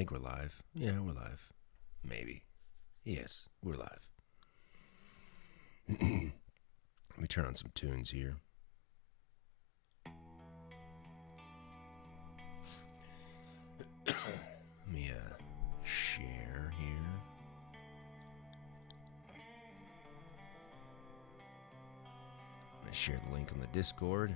think we're live. Yeah, we're live. Maybe. Yes, we're live. Let me turn on some tunes here. Let me share here. I'm going to share the link on the Discord.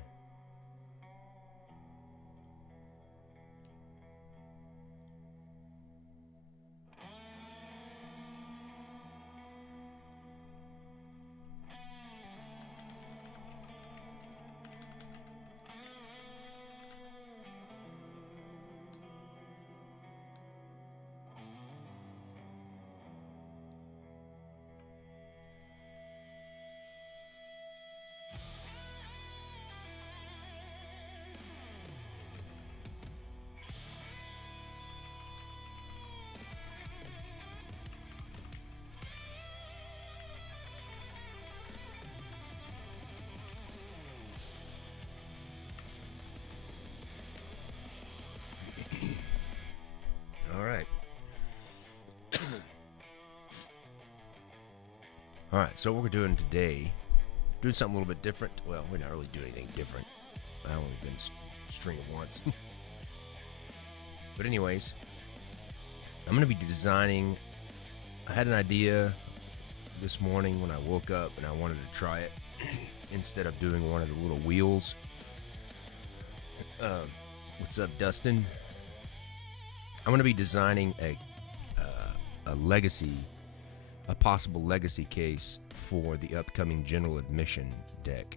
All right, so what we're doing today, doing something a little bit different. Well, we're not really doing anything different. I've only been streaming once. But anyways, I'm going to be designing. I had an idea this morning when I woke up and I wanted to try it instead of doing one of the little wheels. What's up, Dustin? I'm going to be designing a possible legacy case for the upcoming general admission deck.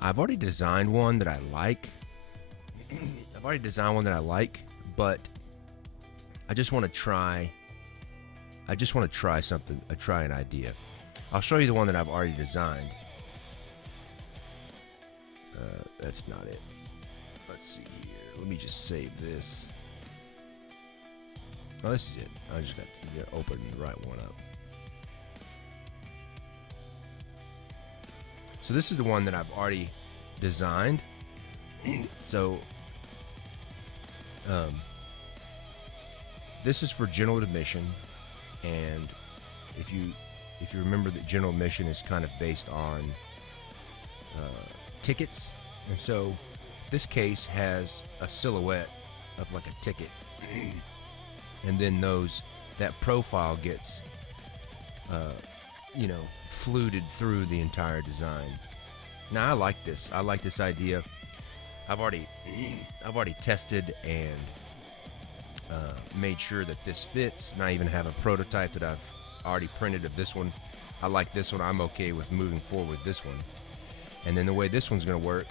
I've already designed one that I like. But I just want to try. Something. Try an idea. I'll show you the one that I've already designed. That's not it. Let's see here. Let me just save this. Oh, this is it. I just got to open the right one up. So this is the one that I've already designed. So this is for general admission, and if you remember that general admission is kind of based on tickets, and so this case has a silhouette of like a ticket. And then that profile gets, fluted through the entire design. Now I like this. I like this idea. I've already tested and made sure that this fits. And I even have a prototype that I've already printed of this one. I like this one. I'm okay with moving forward with this one. And then the way this one's going to work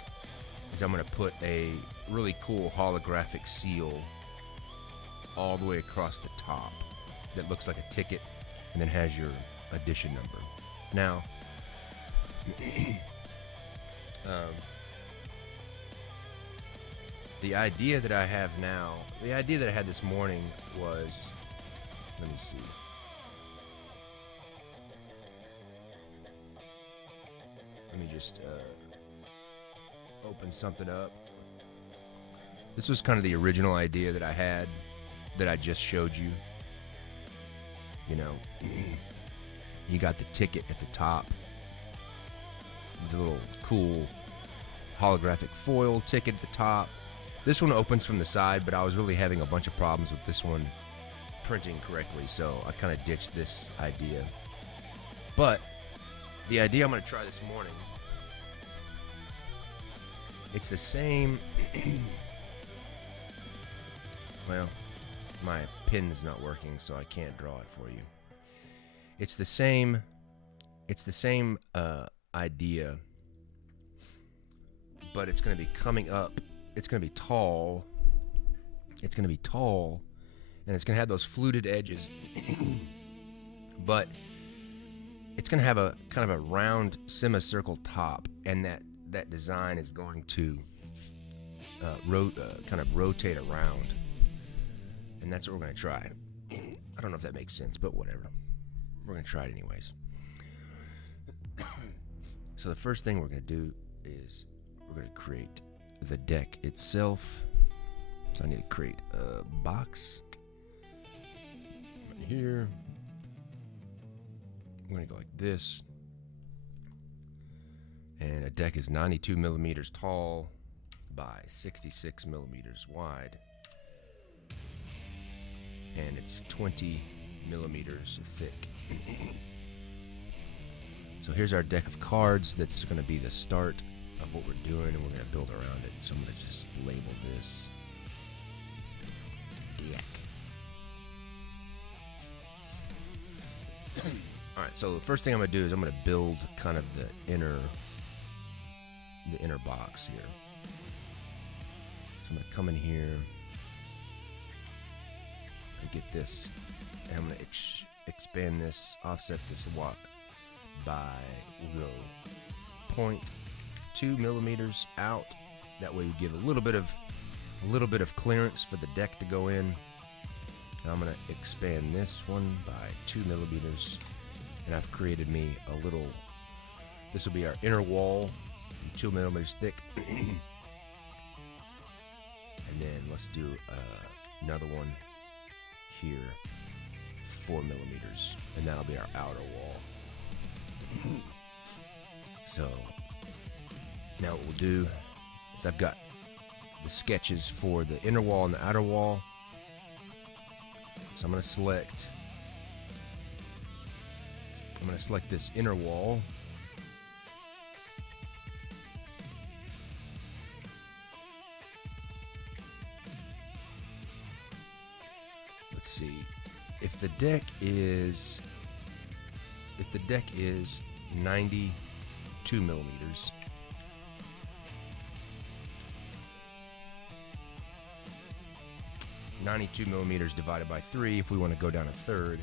is I'm going to put a really cool holographic seal all the way across the top that looks like a ticket and then has your edition number. Now, the idea that I have now, the idea that I had this morning was, let me see. Let me just open something up. This was kind of the original idea that I had, that I just showed you. You got the ticket at the top, the little cool holographic foil ticket at the top. This one opens from the side, but I was really having a bunch of problems with this one printing correctly, so I kind of ditched this idea. But the idea I'm going to try this morning, it's the same. Well, my pen is not working, so I can't draw it for you. It's the same idea, but it's going to be coming up. It's going to be tall. And it's going to have those fluted edges. But it's going to have a kind of a round semicircle top, and that design is going to kind of rotate around. And that's what we're going to try. I don't know if that makes sense, but whatever. We're going to try it anyways. So the first thing we're going to do is we're going to create the deck itself. So I need to create a box. here. I'm gonna go like this. And a deck is 92 millimeters tall by 66 millimeters wide. And it's 20 millimeters thick. So here's our deck of cards. That's going to be the start of what we're doing, and we're going to build around it. So I'm going to just label this deck. Alright, so the first thing I'm going to do is I'm going to build kind of the inner box here. So I'm going to come in here and get this, and I'm going to expand this, offset this walk by, we'll go 0.2 millimeters out. That way we give a little bit of clearance for the deck to go in. And I'm going to expand this one by 2 millimeters, and I've created me a little, this will be our inner wall, 2 millimeters thick. And then let's do another one here, 4 millimeters, and that'll be our outer wall. So now what we'll do is I've got the sketches for the inner wall and the outer wall. So I'm going to select this inner wall. Let's see. If the deck is 92 millimeters, divided by 3, if we want to go down a third,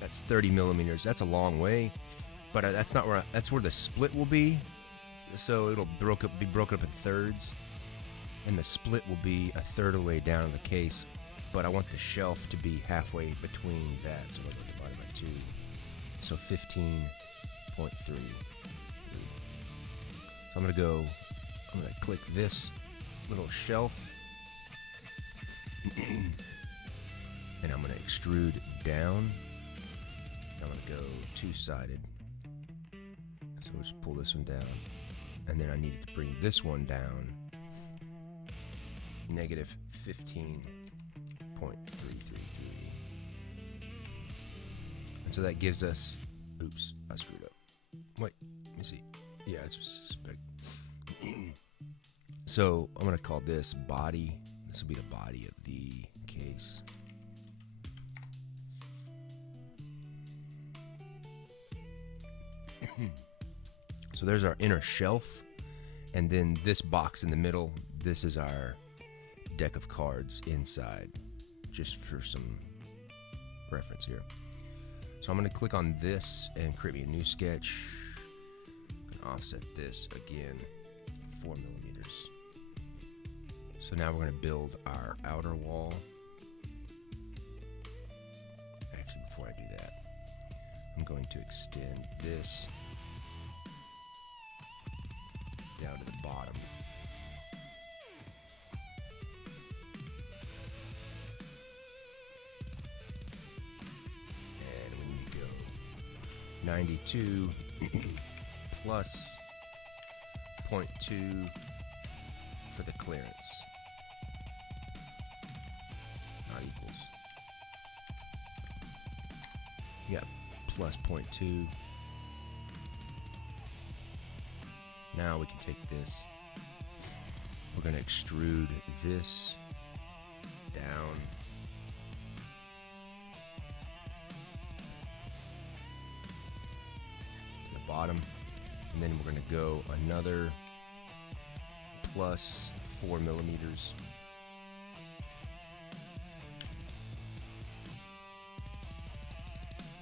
that's 30 millimeters. That's a long way, but that's not where that's where the split will be. So it'll be broken up in thirds, and the split will be a third of the way down in the case. But I want the shelf to be halfway between that, so we're going to divide it by 2. So 15.3. So I'm going to click this little shelf, and I'm going to extrude down. I'm going to go two-sided. So we'll just pull this one down, and then I need to bring this one down, negative 15.333. And so that gives us, oops, I screwed up. Wait, let me see. Yeah, it's suspect. So I'm going to call this body. This will be the body of the case. So there's our inner shelf, and then this box in the middle, this is our deck of cards inside, just for some reference here. So I'm going to click on this and create me a new sketch. I'm going to offset this again, 4 millimeters. So now we're going to build our outer wall. Actually, before I do that, I'm going to extend this down to the bottom. And we need to go 92 plus 0.2 for the clearance. Not equals. Yeah, plus 0.2. Now we can take this. We're going to extrude this down. To the bottom. And then we're going to go another plus 4 millimeters.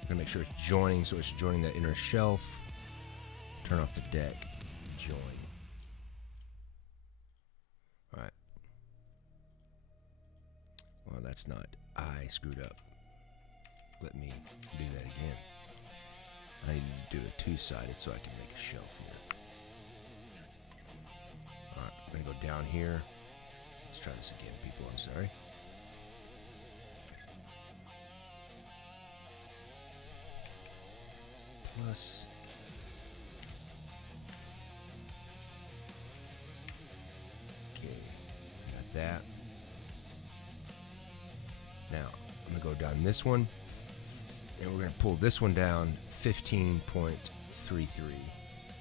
We're going to make sure it's joining, so it's joining that inner shelf. Turn off the deck. Join. Alright. Well, that's not. I screwed up. Let me do that again. I need to do it two-sided so I can make a shelf here. Alright, I'm going to go down here. Let's try this again, people. I'm sorry. Plus. Okay, got that. Now, I'm gonna go down this one, and we're gonna pull this one down 15.33,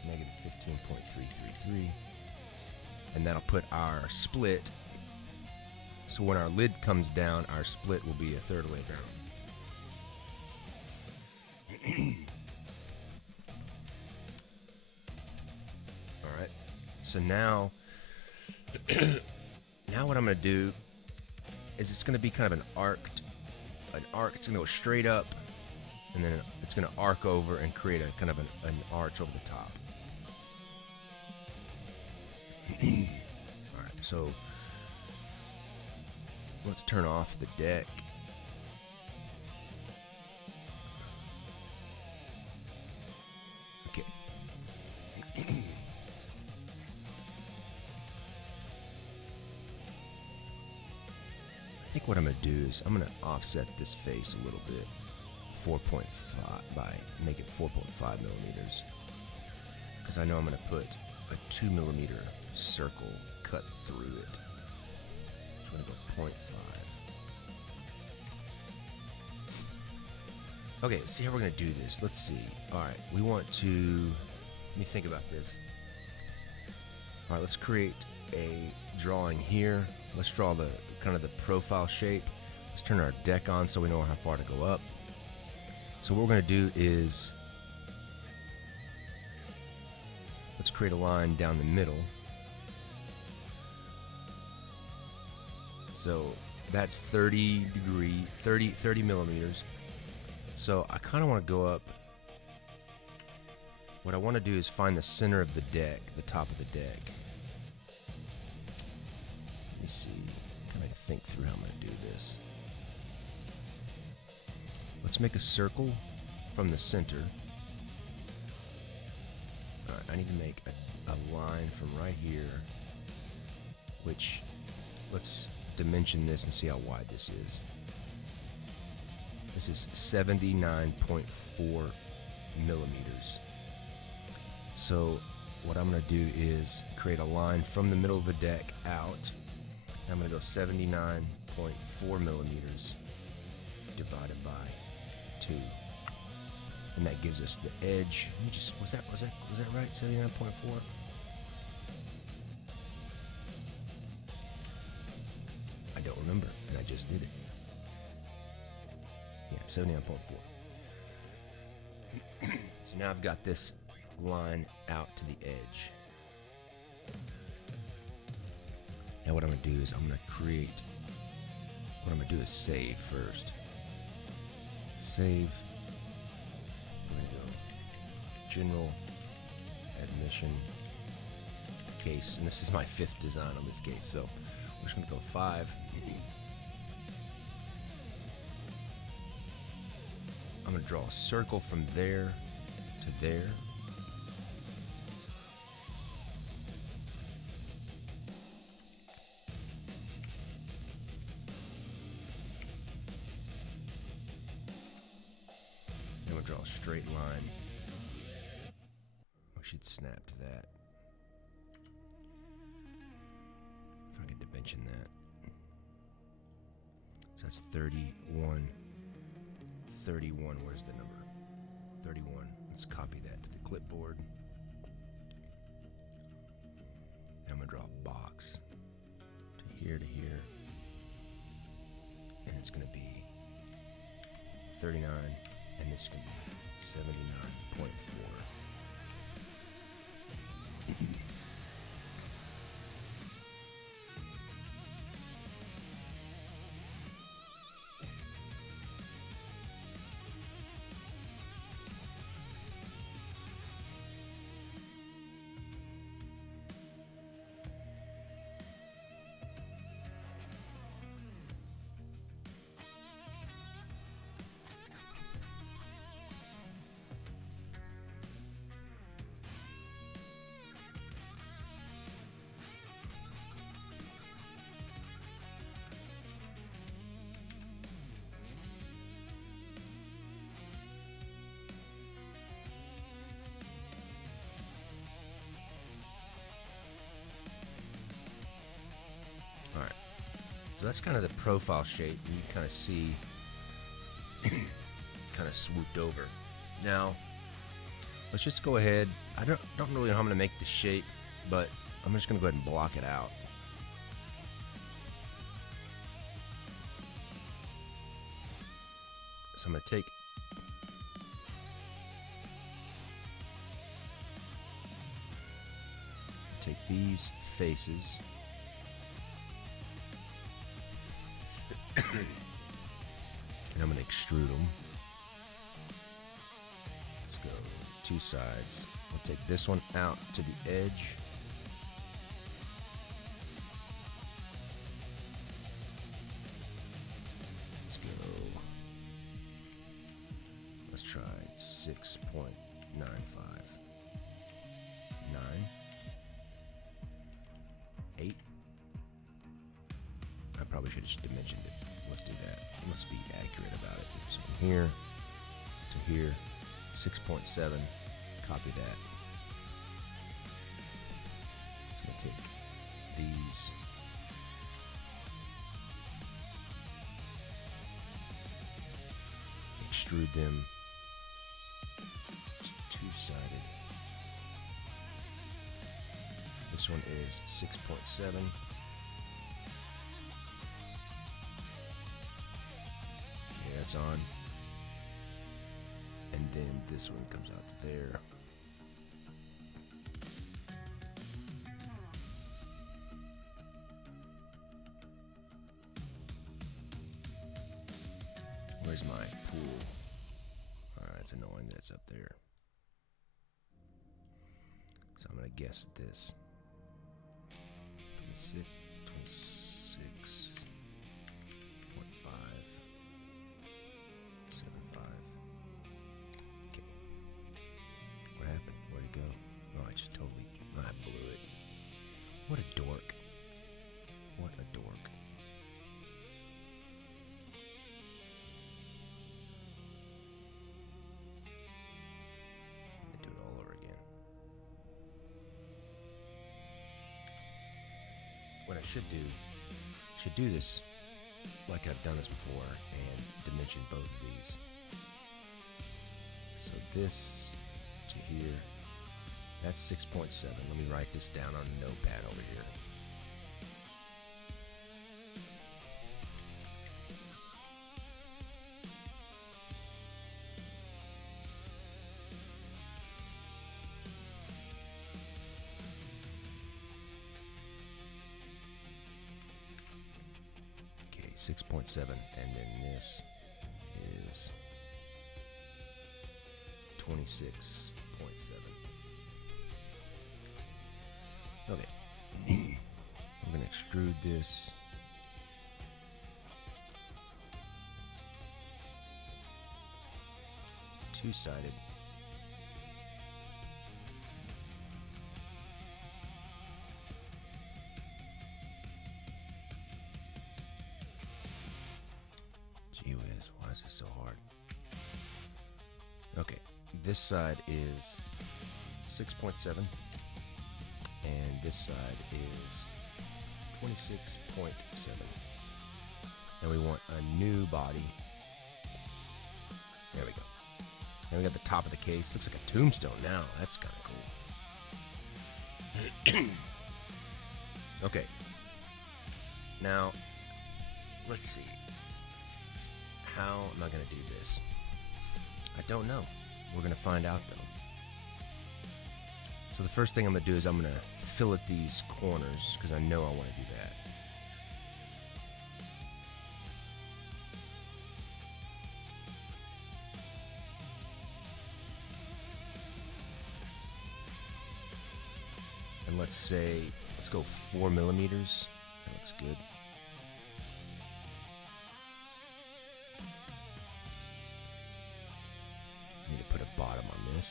negative 15.333, and that'll put our split. So when our lid comes down, our split will be a third of the way down. All right. So now, now what I'm gonna do is it's gonna be kind of an arc. It's gonna go straight up, and then it's gonna arc over and create a kind of an arch over the top. All right. So let's turn off the deck. Okay. I think what I'm going to do is I'm going to offset this face a little bit, 4.5 make it 4.5 millimeters, because I know I'm going to put a 2 millimeter circle cut through it. So I'm going to go 0.5. Okay, see how we're going to do this. Let's see. All right, we want to, let me think about this. All right, let's create a drawing here. Let's draw the kind of the profile shape. Let's turn our deck on so we know how far to go up. So what we're going to do is let's create a line down the middle. So that's 30 millimeters. So I kind of want to go up. What I want to do is find the center of the deck, the top of the deck. Let me see. Kind of think through how I'm going to do this. Let's make a circle from the center. All right, I need to make a line from right here, which, let's dimension this and see how wide this is. This is 79.4 millimeters. So what I'm going to do is create a line from the middle of the deck out. I'm going to go 79.4 millimeters divided by 2, and that gives us the edge. Let me just, was that right? 79.4. I don't remember, and I just did it. Yeah, 79.4. So now I've got this line out to the edge. Now what I'm going to do is I'm going to create, what I'm going to do is save first. Save. I'm going to go general admission case, and this is my 5th design on this case, so we're just going to go 5. I'm going to draw a circle from there to there. Then we'll draw a straight line. We should snap to that. If I can dimension that. So that's 31. 31, where's the number? 31. Let's copy that to the clipboard. And I'm going to draw a box to here, and it's going to be 39, and this is going to be 79.4. that's kind of the profile shape. You can kind of see, kind of swooped over. Now, let's just go ahead. I don't really know how I'm going to make the shape, but I'm just going to go ahead and block it out. So I'm going to take these faces and I'm going to extrude them. Let's go 2 sides. We'll take this one out to the edge. Let's go. Let's try 6.95. 9. I probably should have just dimensioned it. Let's do that. Let's be accurate about it. So from here to here, 6.7. Copy that. I'm going to take these. Extrude them to 2-sided. This one is 6.7. Okay, that's on. And then this one comes out to there. Where's my pool? Alright, it's annoying that it's up there. So I'm going to guess at this. 26.5. Okay. What happened? Where'd it go? Oh, I just totally... I blew it. What a dork. What a dork. Do it all over again. What I should do this like I've done this before and dimension both of these. So this to here, that's 6.7. Let me write this down on a notepad over here. Okay, 6.7, and then this is 26.7. Okay. I'm going to extrude this. Two-sided. Gee whiz, why is this so hard? Okay, this side is 6.7, and this side is 26.7. And we want a new body. There we go. And we got the top of the case. Looks like a tombstone now. That's kind of cool. Okay. Now, let's see. How am I going to do this? I don't know. We're going to find out, though. So the first thing I'm going to do is I'm going to fillet these corners, because I know I want to do that. And let's go 4 millimeters. That looks good. I need to put a bottom on this.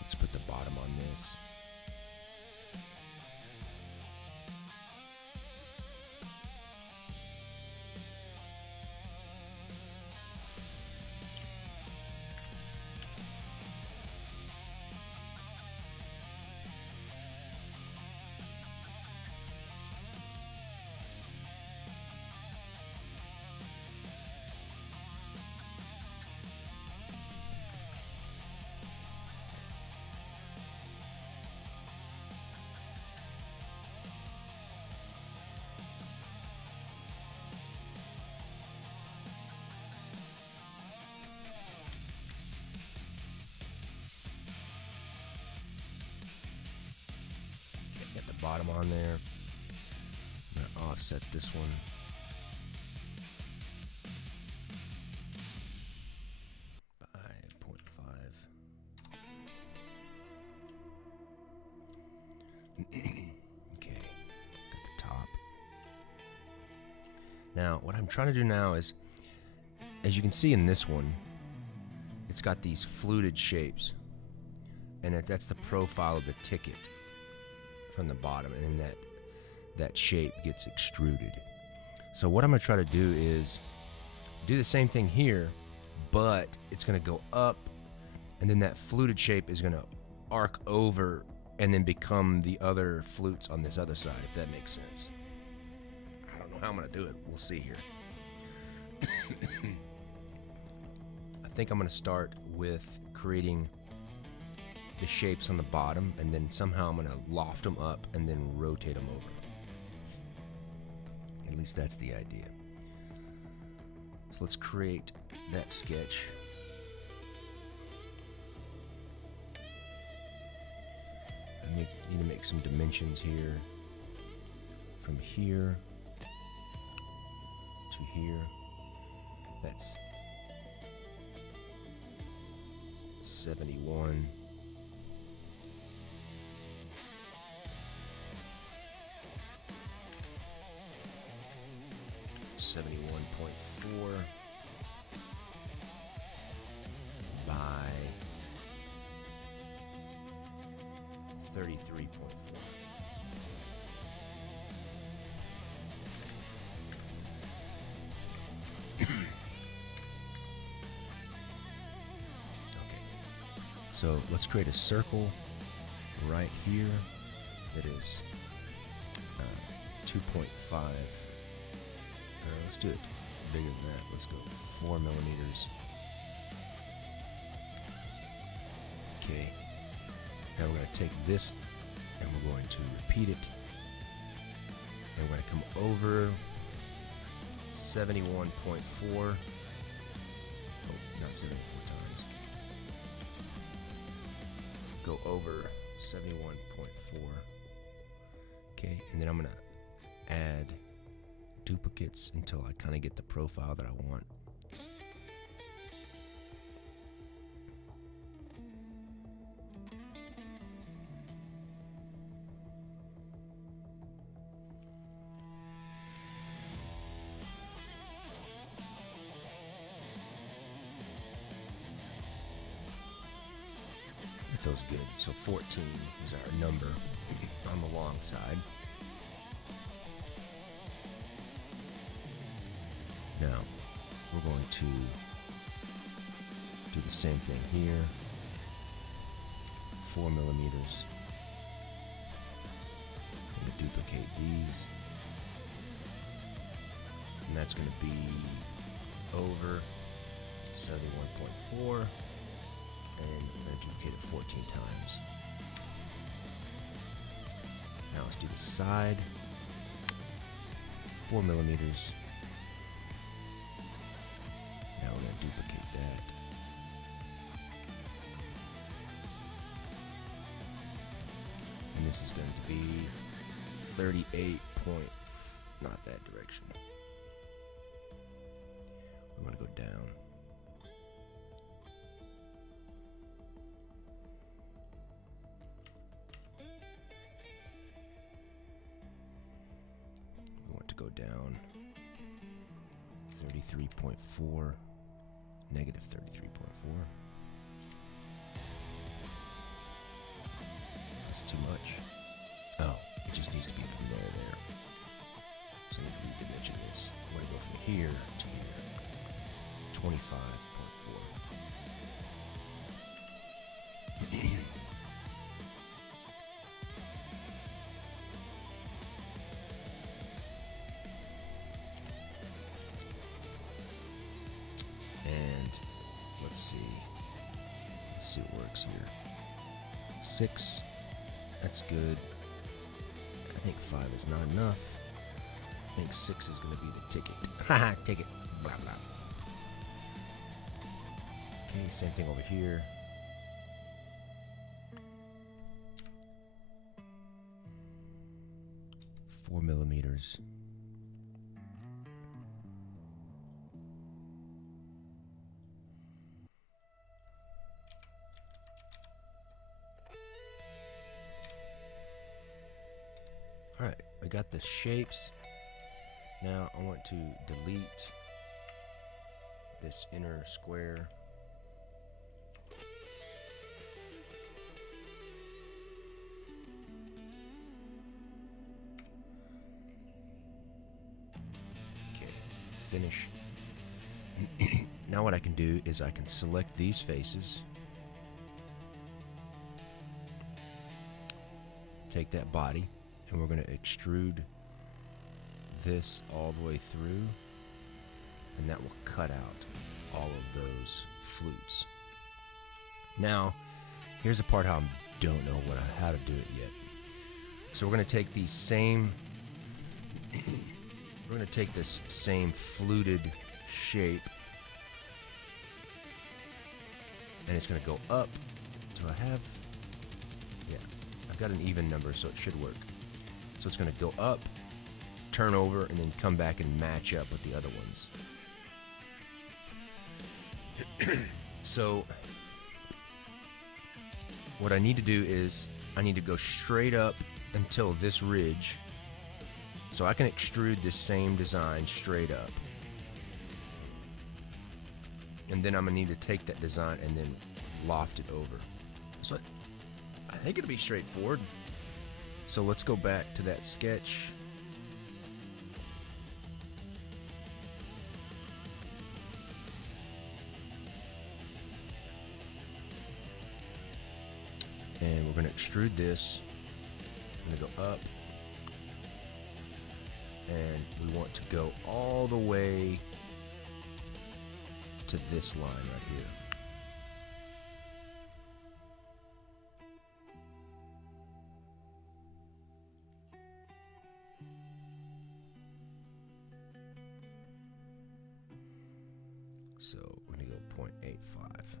Let's put the bottom on this. bottom on there. I'm gonna offset this one. By 0.5. Okay, got the top. Now, what I'm trying to do now is, as you can see in this one, it's got these fluted shapes, and that's the profile of the ticket from the bottom, and then that shape gets extruded. So what I'm gonna try to do is do the same thing here, but it's gonna go up, and then that fluted shape is gonna arc over and then become the other flutes on this other side, if that makes sense. I don't know how I'm gonna do it. We'll see here. I think I'm gonna start with creating the shapes on the bottom, and then somehow I'm gonna loft them up and then rotate them over. At least that's the idea. So let's create that sketch. I need to make some dimensions here. From here to here. That's 71. .4 by 33.4. Okay, so let's create a circle right here that is 2.5. Let's do it bigger than that. Let's go 4 millimeters. Okay. Now we're going to take this and we're going to repeat it. And we're going to come over 71.4. Oh, not 74 times. Go over 71.4. Okay, and then I'm going to add duplicates until I kind of get the profile that I want. That feels good. So 14 is our number on the long side. Now, we're going to do the same thing here. 4 millimeters. I'm going to duplicate these. And that's going to be over 71.4. And I'm going to duplicate it 14 times. Now let's do the side. 4 millimeters. Now we're going to duplicate that. And this is going to be 38 point, not that direction. We want to go down. We want to go down 33.4. Negative 33.4. That's too much. Oh, it just needs to be from there to there. So we dimension this. We're going to go from here to here. 25.4. And let's see what works here. 6, that's good. I think 5 is not enough. I think 6 is going to be the ticket. Haha, ticket. Blah, blah. Okay, same thing over here. 4 millimeters. All right, I got the shapes. Now I want to delete this inner square. Okay, finish. Now what I can do is I can select these faces, take that body, and we're going to extrude this all the way through, and that will cut out all of those flutes. Now, here's the part how I don't know how to do it yet. So we're going to take these same, we're going to take this same fluted shape, and it's going to go up. Do I have? Yeah, I've got an even number, so it should work. So it's going to go up, turn over, and then come back and match up with the other ones. So what I need to do is I need to go straight up until this ridge, so I can extrude this same design straight up. And then I'm gonna need to take that design and then loft it over. So I think it'll be straightforward. So let's go back to that sketch. And we're gonna extrude this. I'm gonna go up. And we want to go all the way to this line right here. So we're gonna go 0.85.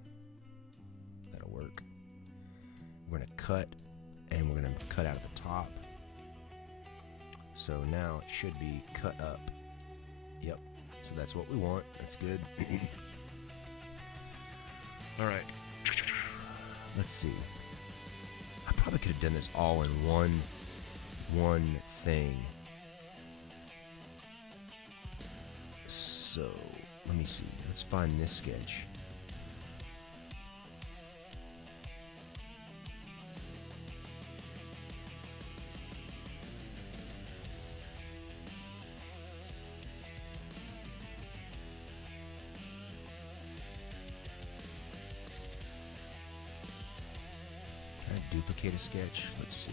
That'll work. We're gonna cut, and we're gonna cut out at the top. So now it should be cut up. Yep. So that's what we want. That's good. All right. Let's see. I probably could have done this all in one thing. So let me see. Let's find this sketch. Can I duplicate a sketch? Let's see.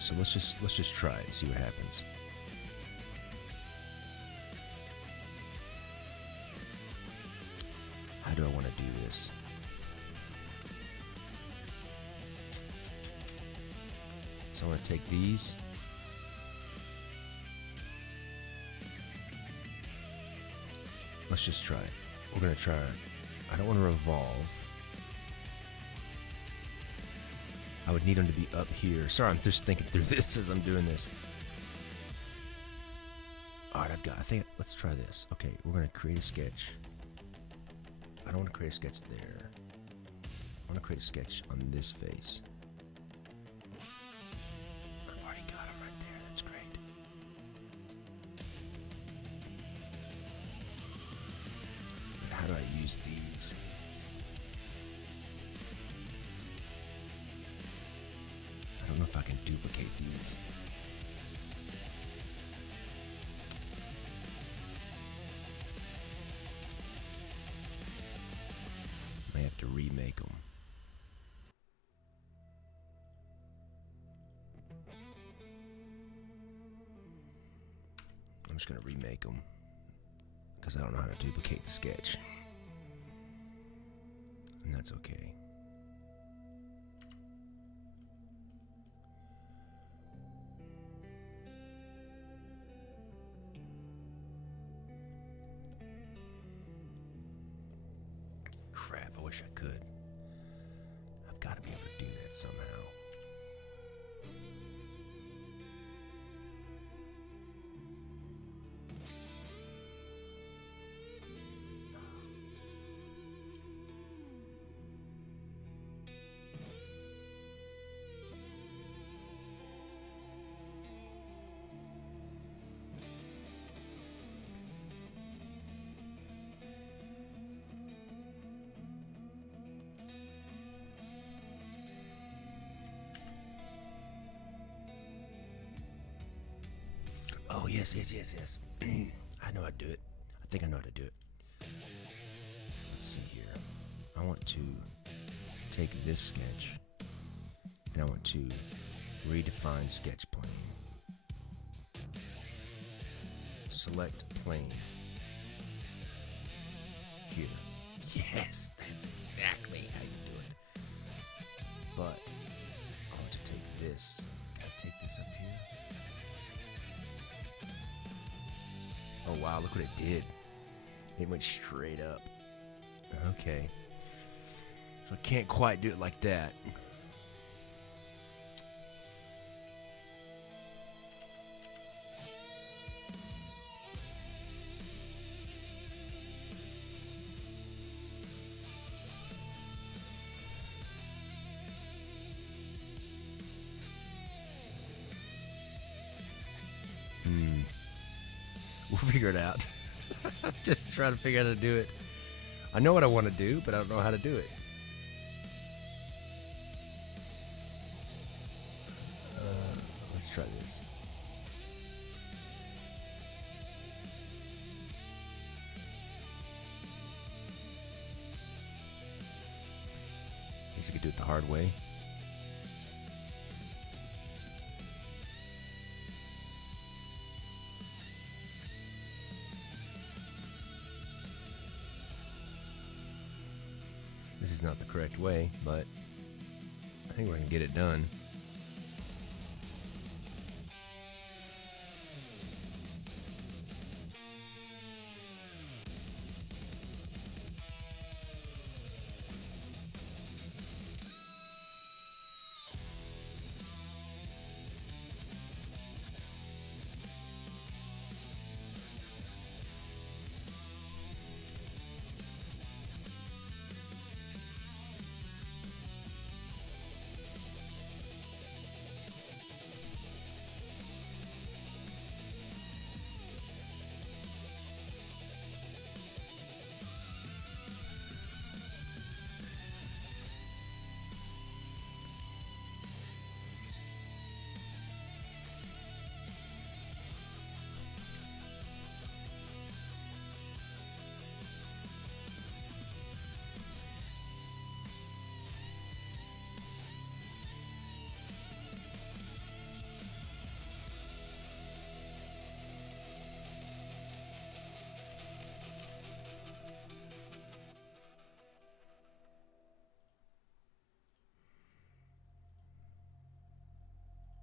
So let's just try it and see what happens. How do I want to do this? So I want to take these. Let's just try it. We're going to try it. I don't want to revolve. I would need them to be up here. Sorry, I'm just thinking through this as I'm doing this. All right, let's try this. Okay, we're gonna create a sketch. I don't want to create a sketch there. I want to create a sketch on this face. I've already got them right there. That's great. But how do I use these? I don't know if I can duplicate these. I have to remake them. I'm just going to remake them because I don't know how to duplicate the sketch. And That's okay. Crap, I wish I could. I've got to be able to do that somehow. Oh, yes. I know how to do it. I think I know how to do it. Let's see here. I want to take this sketch and I want to redefine sketch plane. Select plane. Here. Yes, that's exactly how you do it. But I want to take this. Can I take this up here? Oh wow, look what it did. It went straight up. Okay. So I can't quite do it like that. We'll figure it out. I'm just trying to figure out how to do it. I know what I want to do, but I don't know how to do it. Let's try this. I guess I could do it the hard way. This is not the correct way, but I think we're going to get it done.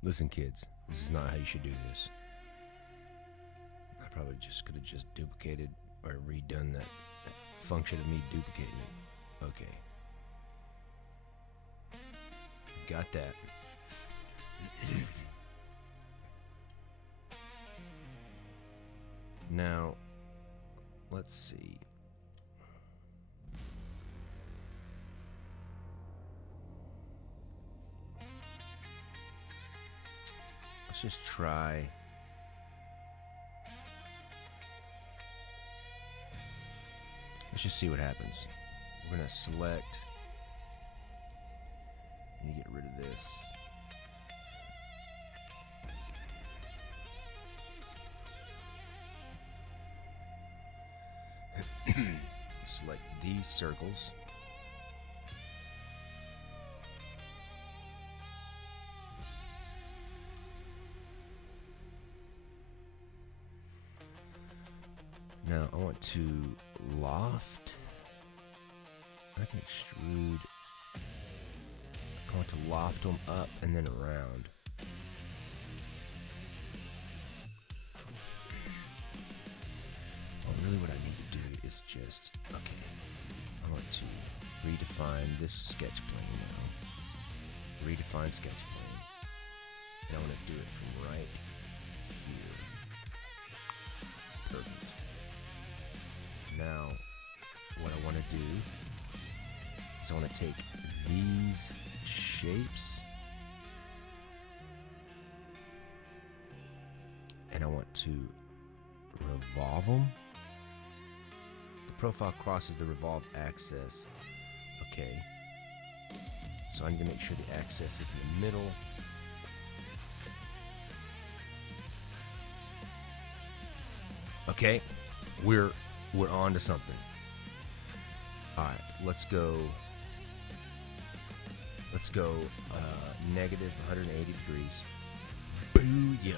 Listen, kids, this is not how you should do this. I probably just could have just duplicated or redone that function of me duplicating it. Okay. Got that. Now, let's see. Let's just try. Let's just see what happens. We're gonna select. Let me get rid of this. Select these circles. Now I want to loft I can extrude. I want to loft them up and then around. Well, really what I need to do is just, okay, I want to redefine this sketch plane now. Redefine sketch plane. And I want to do it from right here. Perfect. Now, what I want to do is I want to take these shapes and I want to revolve them. The profile crosses the revolve axis. Okay. So I need to make sure the axis is in the middle. Okay, we're on to something. All right, let's go negative 180 degrees. Booyah.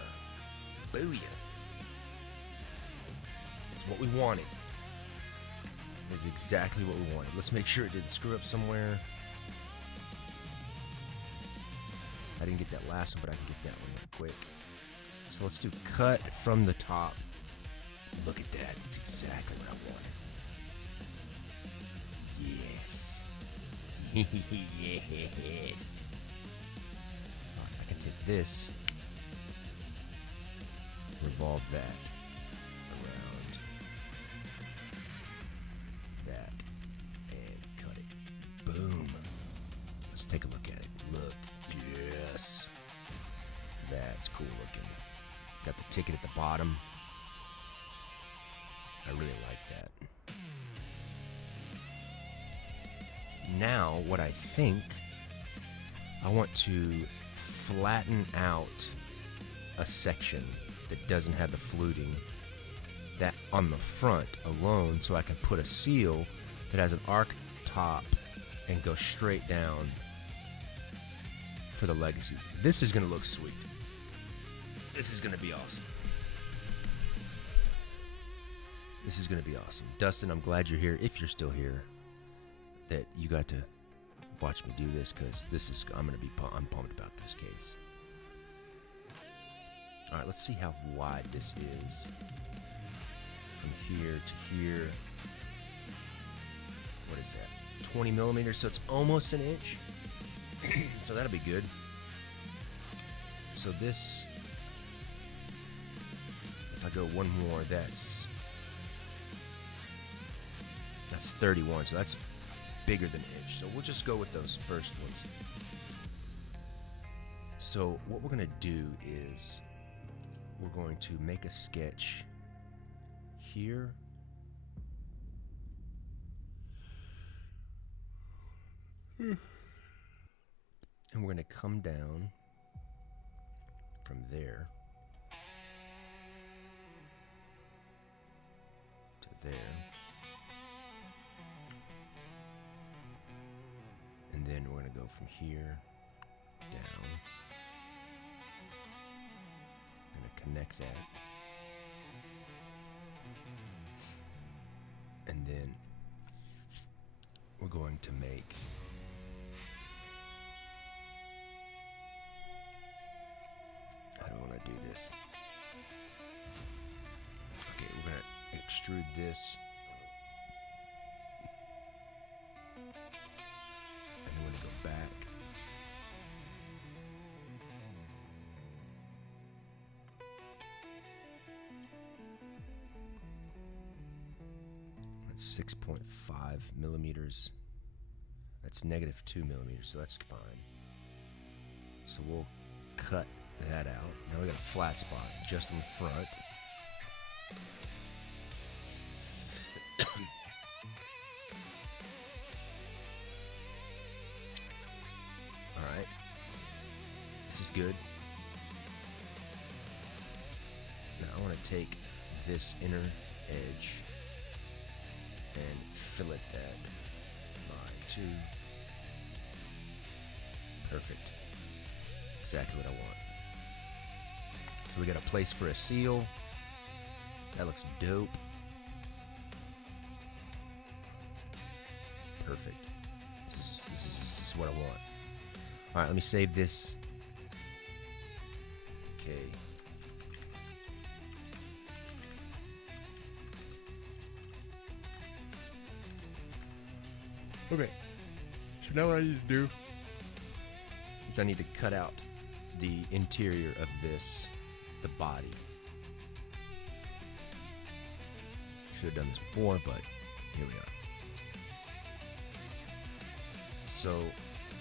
Booyah. It's what we wanted. It's exactly what we wanted. Let's make sure it didn't screw up somewhere. I didn't get that last one, but I can get that one real quick. So let's do cut from the top. Look at that. It's exactly what I wanted. Yes. Yes. Right, I can take this, revolve that around that, and cut it. Boom. Let's take a look at it. Look. Yes. That's cool looking. Got the ticket at the bottom. I really like that. Now, what I think, I want to flatten out a section that doesn't have the fluting, that on the front alone, so I can put a seal that has an arc top and go straight down for the legacy. This is going to look sweet. This is going to be awesome. This is going to be awesome. Dustin, I'm glad you're here, if you're still here, that you got to watch me do this, because I'm pumped about this case. All right, let's see how wide this is. From here to here. What is that? 20 millimeters, so it's almost an inch. So that'll be good. So this, if I go one more, that's 31, so that's bigger than an inch. So we'll just go with those first ones. So what we're going to do is we're going to make a sketch here. And we're going to come down from there to there. And then we're going to go from here down. I'm going to connect that. And then we're going to make how do I want to do this? Okay, we're going to extrude this. And then we're going to go back. That's 6.5 millimeters. That's negative 2 millimeters, so that's fine. So we'll cut that out. Now we got a flat spot just in the front. Alright. This is good. Now I want to take this inner edge and fillet that by 2. Perfect. Exactly what I want. So we got a place for a seal. That looks dope. Perfect. is what I want. All right, let me save this. Okay. Okay. So now what I need to do is I need to cut out the interior of this, the body. Should have done this before, but here we are. So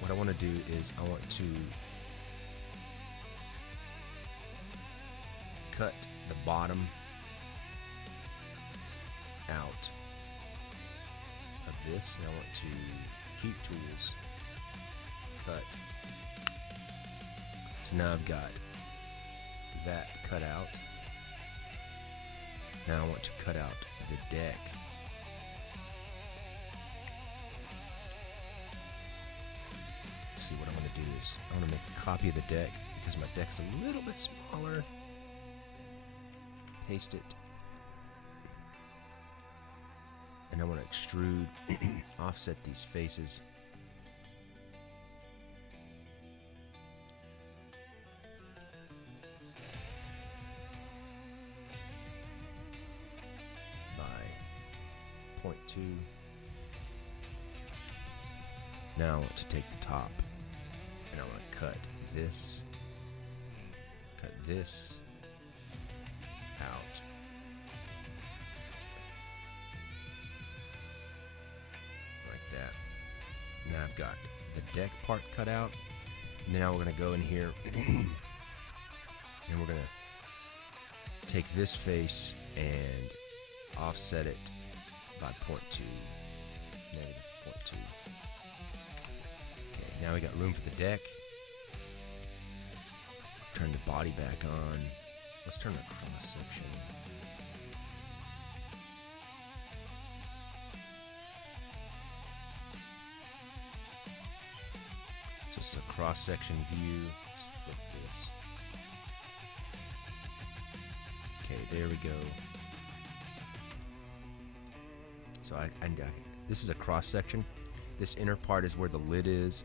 what I want to do is I want to cut the bottom out of this, and I want to heat tools cut. So now I've got that cut out. Now I want to cut out the deck. Let's see, what I want to do is I want to make a copy of the deck because my deck's a little bit smaller. Paste it. And I want to extrude, offset these faces. By 0.2. Now I want to take the top and I want to cut this out. Like that. Now I've got the deck part cut out. And now we're going to go in here and we're going to take this face and offset it by 0.2, negative 0.2. Okay, now we got room for the deck. Turn the body back on. Let's turn the cross section. Just a cross section view. Let's flip this. Okay, there we go. So this is a cross section. This inner part is where the lid is,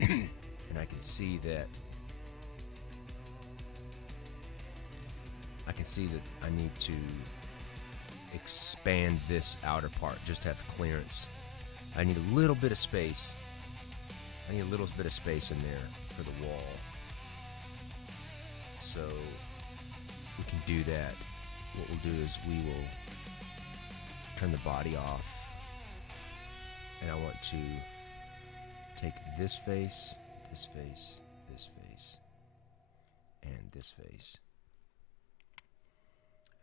and I can see that. I need to expand this outer part just to have clearance. I need a little bit of space. I need a little bit of space in there for the wall. So we can do that. What we'll do is we will turn the body off. And I want to take this face, this face, this face, and this face.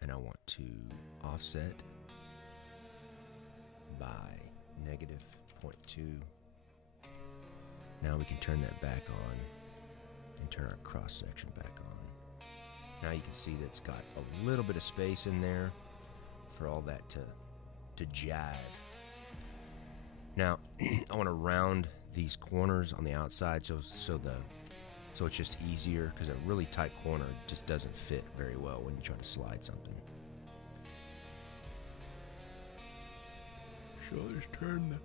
And I want to offset by negative 0.2. Now we can turn that back on and turn our cross section back on. Now you can see that it's got a little bit of space in there for all that to jive. Now I want to round these corners on the outside so it's just easier, because a really tight corner just doesn't fit very well when you try to slide something. So let's turn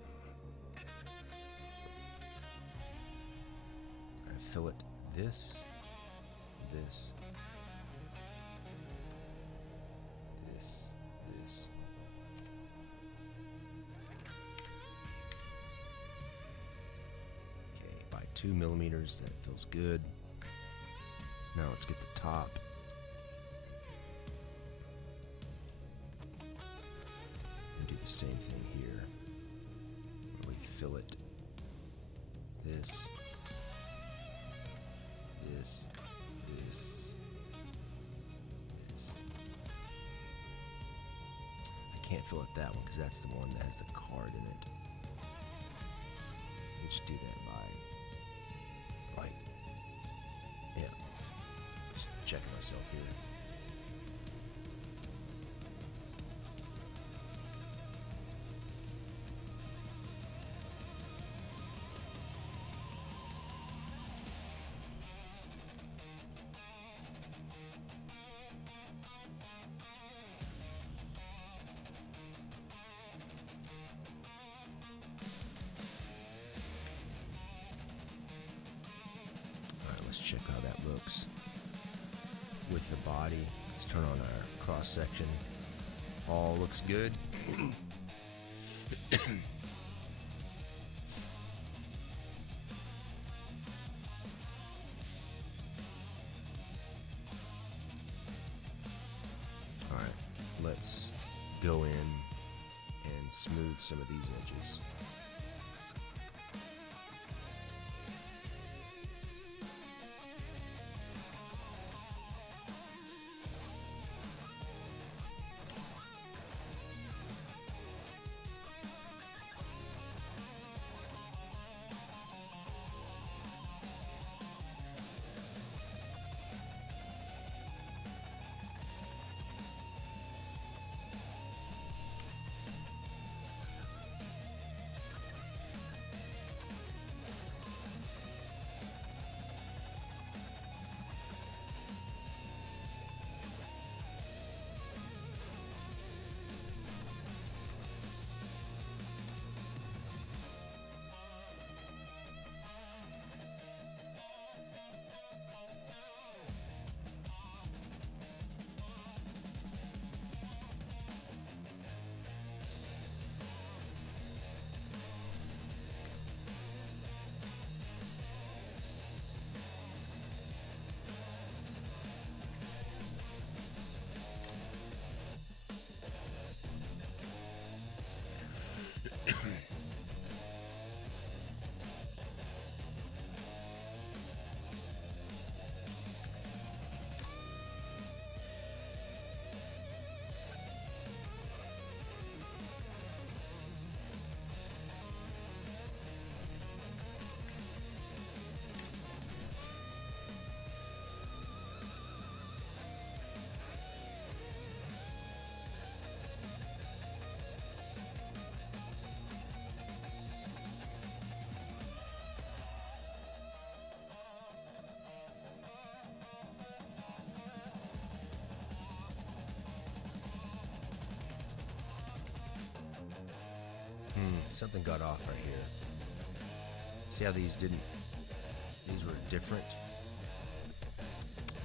and fillet this, this, this. Okay, by 2 millimeters, that feels good. Now let's get the top. And do the same thing here, where we fillet this, this, this, this. I can't fillet that one because that's the one that has the card in it. We'll just do that by, right, yeah. Checking myself here. Let's check how that looks with the body. Let's turn on our cross section. All looks good. All right, let's go in and smooth some of these edges. Something got off right here. See how these were different?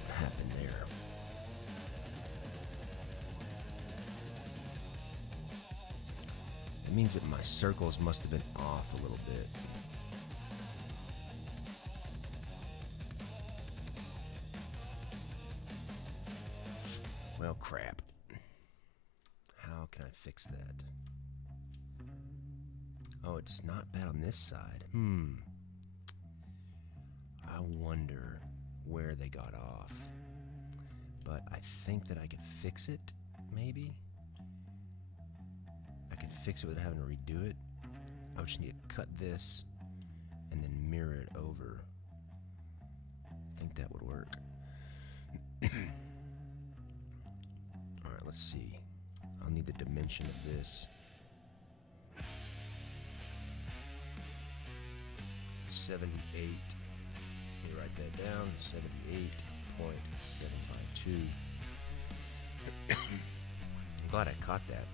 What happened there? It means that my circles must have been off a little bit. Well, crap. How can I fix that? Oh, it's not bad on this side. I wonder where they got off. But I think that I could fix it, maybe? I could fix it without having to redo it. I would just need to cut this and then mirror it over. I think that would work. Alright, let's see. I'll need the dimension of this. 78. Let me write that down. 78.752. I'm glad I caught that.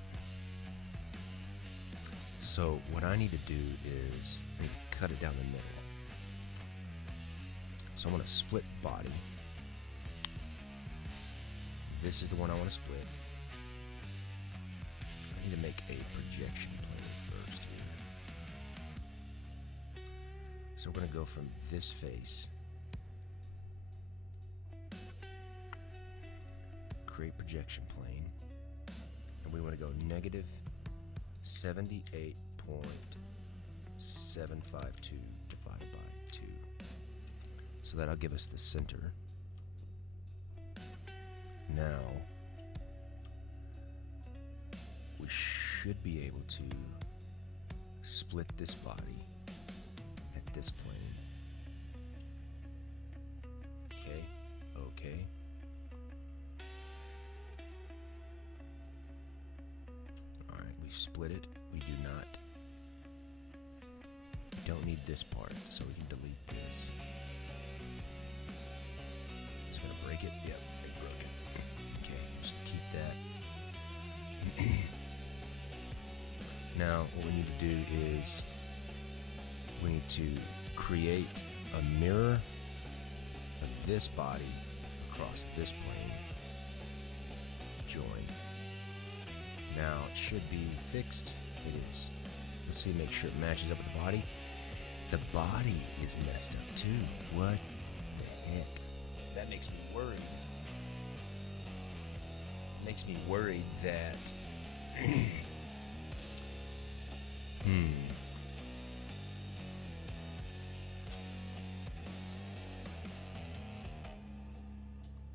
So what I need to do is I need to cut it down the middle. So I'm going to split body. This is the one I want to split. I need to make a projection plane first here. So we're going to go from this face, create projection plane, and we want to go negative 78.752 divided by 2. So that'll give us the center. Now, we should be able to split this body at this plane. Okay. All right, we've split it. We don't need this part, so we can delete this. It's gonna break it. Yep, it broke it. Okay, just keep that. Now, what we need to do is we need to create a mirror of this body across this plane, join. Now it should be fixed. It is. Let's see, make sure it matches up with the body. The body is messed up too. What the heck? That makes me worried. Makes me worried that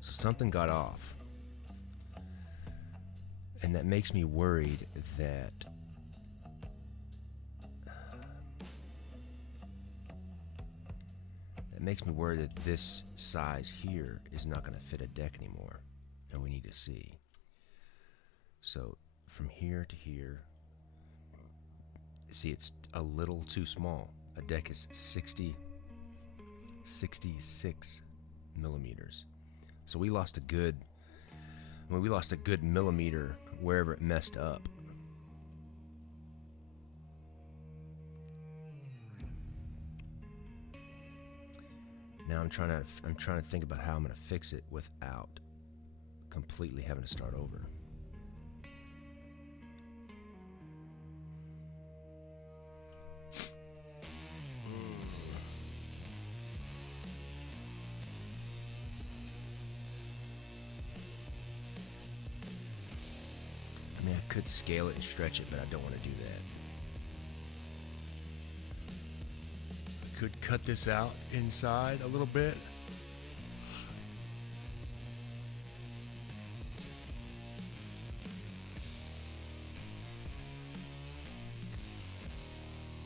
So something got off. And that makes me worried that this size here is not going to fit a deck anymore, and we need to see. So from here to here, see, it's a little too small. A deck is 66 millimeters. So we lost a good millimeter wherever it messed up. Now I'm trying to think about how I'm going to fix it without completely having to start over. I mean, I could scale it and stretch it, but I don't want to do that. I could cut this out inside a little bit.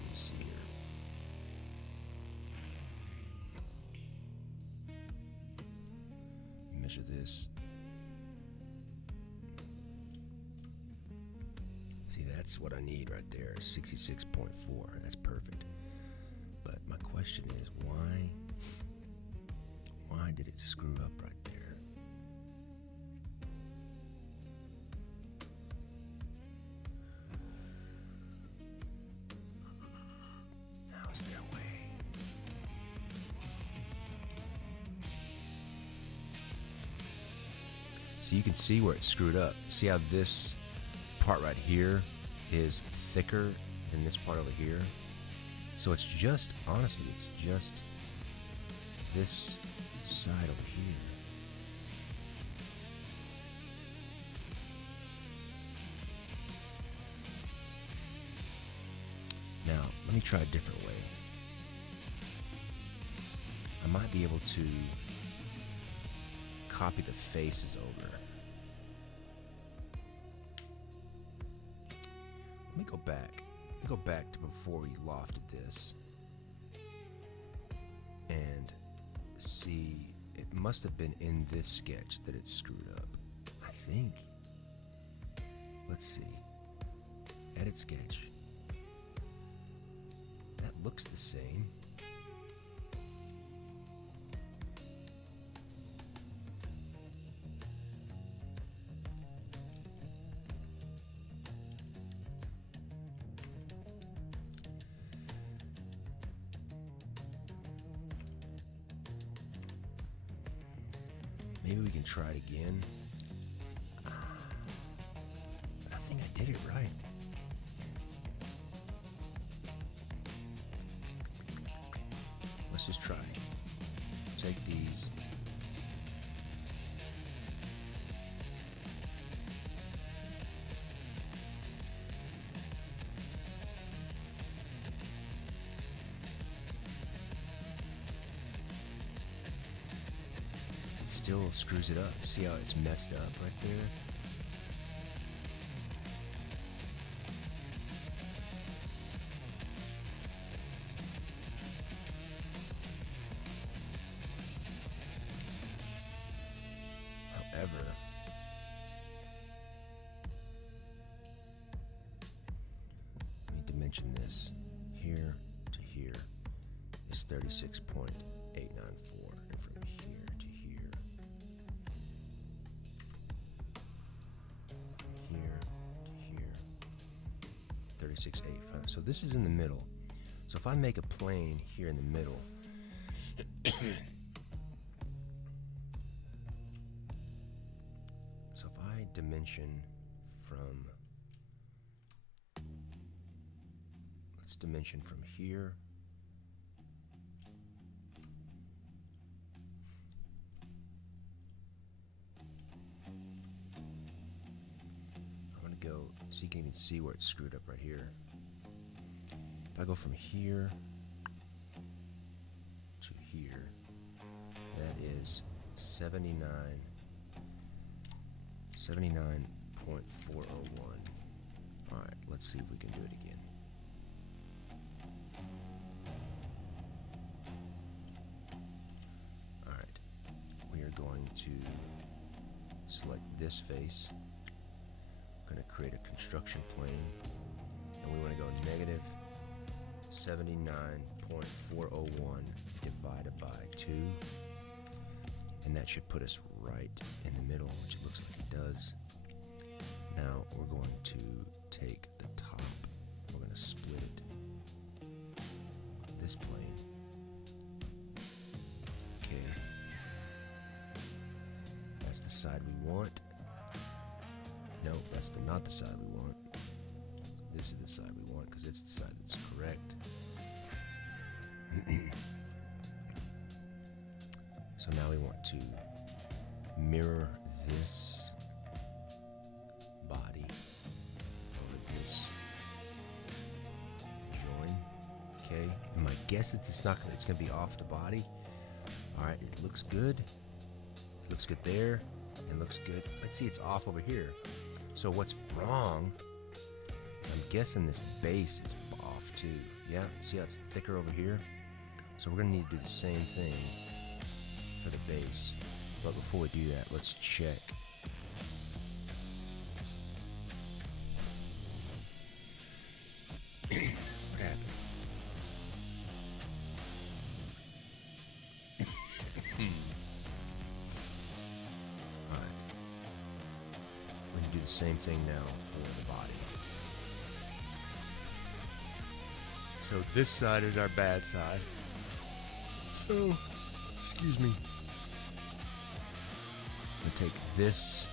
Let's see here. Measure this. See, that's what I need right there, 66.4. That's perfect. But my question is, why did it screw up right there? Now is there a way? So you can see where it screwed up. See how this part right here is thicker than this part over here? So it's just, honestly, it's just this side over here. Now, let me try a different way. I might be able to copy the faces over. Let me go back. Let me go back to before we lofted this and see. It must have been in this sketch that it screwed up, I think. Let's see. Edit sketch. That looks the same. Maybe we can try it again. But I think I did it right. Let's just try. Take these. Still screws it up. See how it's messed up right there? However, let me dimension this. Here to here is 36.894, and from here to here, from here to here, 36.85. So this is in the middle. So if I make a plane here in the middle, dimension from, let's dimension from here. I'm gonna go, so you can even see where it's screwed up right here. If I go from here to here, that is 79.401. All right, let's see if we can do it again. All right, we are going to select this face. We're going to create a construction plane, and we want to go negative 79.401 divided by 2, and that should put us right in the middle, which it looks like it does. Now we're going to take the top, we're going to split it, this plane. Okay, that's the side we want. No, that's not the side we want. This is the side we want because it's the side that's correct. So now we want to mirror this body over this join. Okay, and my guess is it's gonna be off the body. All right, it looks good. It looks good there, and looks good. Let's see, it's off over here. So what's wrong is I'm guessing this base is off too. Yeah, see how it's thicker over here? So we're gonna need to do the same thing for the base. But before we do that, let's check. What happened? Alright. We're gonna do the same thing now for the body. So this side is our bad side. So, excuse me. I'm gonna take this.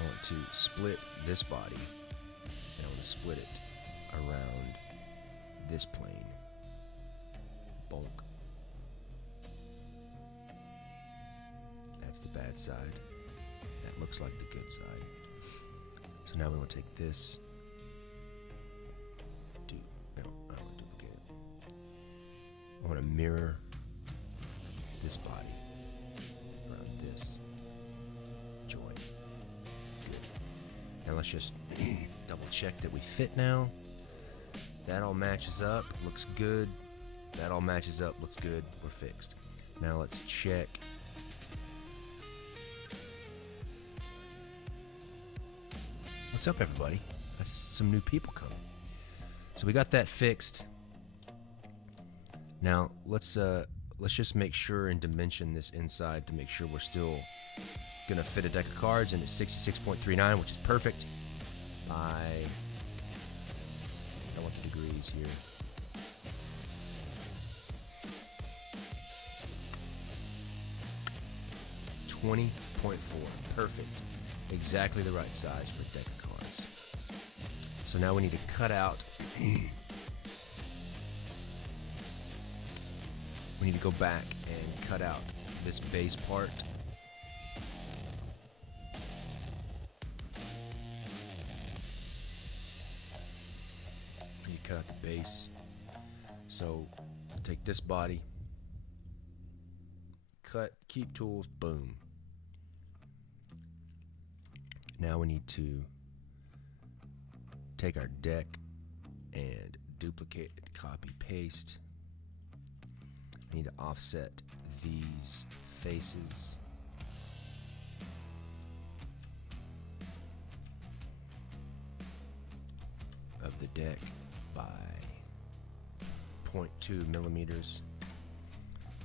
I want to split this body, and I want to split it around this plane. Bonk. That's the bad side. That looks like the good side. So now we want to take this. I don't want to duplicate it. I want to mirror this body around this joint. Good. Now let's just double check that we fit now. That all matches up, looks good. That all matches up, looks good. We're fixed. Now let's check. What's up, everybody? That's some new people coming. So we got that fixed. Now let's just make sure and dimension this inside to make sure we're still gonna fit a deck of cards, and it's 66.39, which is perfect. I want the degrees here. .4, perfect. Exactly the right size for a deck of cards. So now we need to cut out. We need to go back and cut out this base part. We need to cut out the base. So take this body, cut, keep tools, boom. Now we need to take our deck and duplicate, copy, paste. I need to offset these faces. Of the deck by 0.2 millimeters.